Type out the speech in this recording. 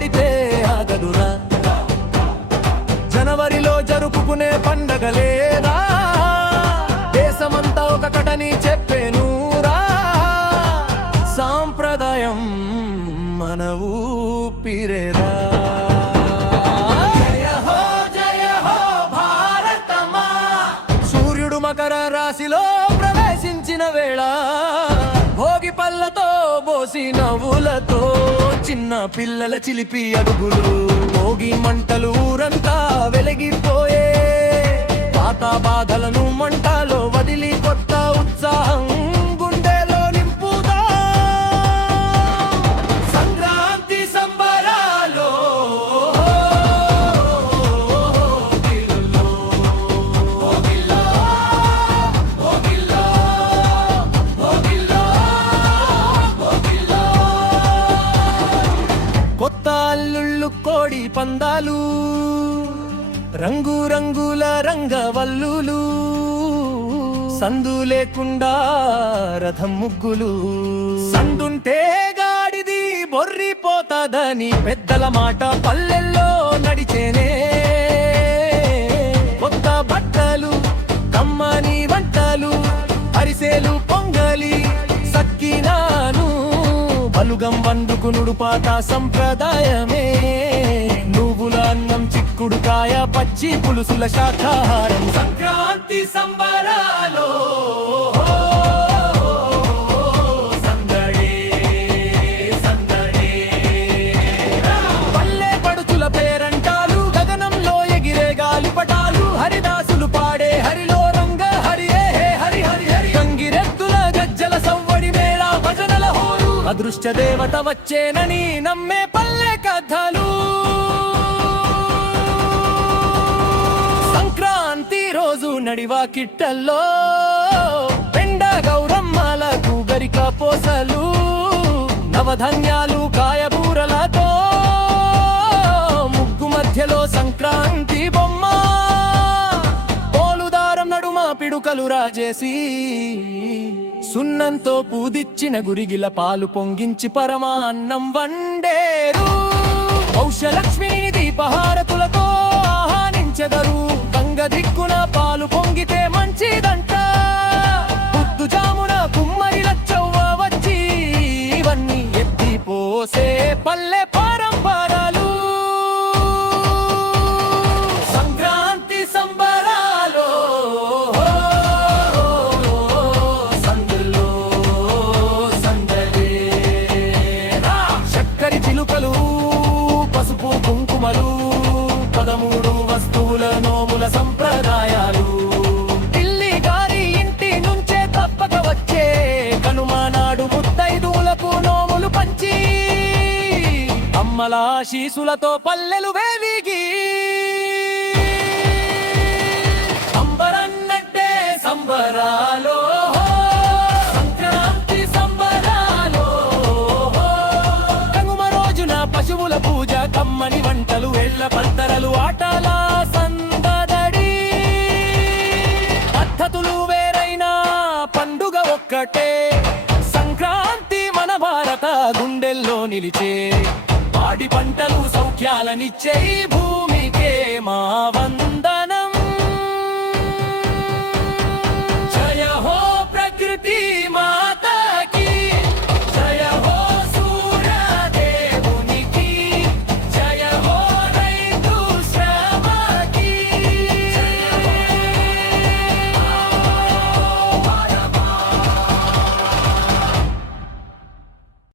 పడితే ఆగదురా. జనవరిలో జరుపుకునే పండగలేదా దేశమంతా ఒక కటని చెప్పేనురా. సాంప్రదాయం మన ఊపిరేరా. మకర రాశిలో ప్రవేశించిన వేళ భోగి పళ్ళతో బోసి నవ్వులతో చిన్న పిల్లల చిలిపి అడుగులు భోగి మంటలు ఊరంతా వెలిగిపోయే పాత బాధలను మంటలో వదిలి కొత్త ఉత్సాహం గుండెలో నింపుదా. సంక్రాంతి సంబరాలో కొత్త అల్లుళ్ళు కోడి పందాలు రంగు రంగుల రంగవల్లులు సందు లేకుండా రథం ముగ్గులు సందుంటే గాడిది బొర్రిపోతాదని పెద్దల మాట పల్లెల్లో నడిచేనే. కొత్త బట్టలు కమ్మని వంటలు అరిసెలు పొంగలి సక్కినాను బలుగం వండుకునుడు పాత సంప్రదాయమే. నువ్వుల అన్నం చిక్కుడుకాయ పచ్చి పులుసుల శాకాహారం సంక్రాంతి సంబరాలో పల్లె పడుచుల పేరంటాలు గగనంలో ఎగిరే గాలిపటాలు హరిదాసులు పాడే హరిలో రంగ హరి హరి హరి హరి గంగిరెద్దుల గజ్జల సవ్వడి మేళ భజనల హోరు అదృష్ట దేవత వచ్చేనని నమ్మే పల్లె కథలు. సంక్రాంతి రోజు నడివా కిట్టల్లో పెండ గౌరమ్మలకు గరిక పోసలు నవధాన్యాలు కాయబూరలతో ముగ్గు మధ్యలో సంక్రాంతి బొమ్మ పోలుదారం నడుమ పిడుకలు రాజేసి సున్నంతో పూదిచ్చిన గురిగిల పాలు పొంగించి పరమాన్నం వండేరు. ఔషలక్ష్మిని దీపహారతులతో ఆహ్వానించెదరు. గంగ దిక్కున పాలు పొంగితే మంచిదంట. పొద్దు జామున కుమ్మరి లచ్చవ్వ వచ్చి ఇవన్నీ ఎత్తిపోసే పల్లె పరంపరలు. సంక్రాంతి సంబరాలో చిలుకలు పసుపు కుంకుమలు 13 వస్తువుల నోముల సంప్రదాయాలు ఢిల్లీ గారి ఇంటి నుంచే తప్పక వచ్చే కనుమానాడు ముత్తైదువులకు నోములు పంచి అమ్మల ఆశీసులతో పల్లెలు వేవిగి అంబరన్నట్టే సంబరాలో పశువుల పూజ కమ్మని వంటలు ఎళ్ళ పత్తరలు ఆటల సందడి పద్ధతులు వేరైనా పండుగ ఒక్కటే. సంక్రాంతి మన భారత గుండెల్లో నిలిచే పాడి పంటలు సౌఖ్యాలనిచ్చే భూమికే మా వందన.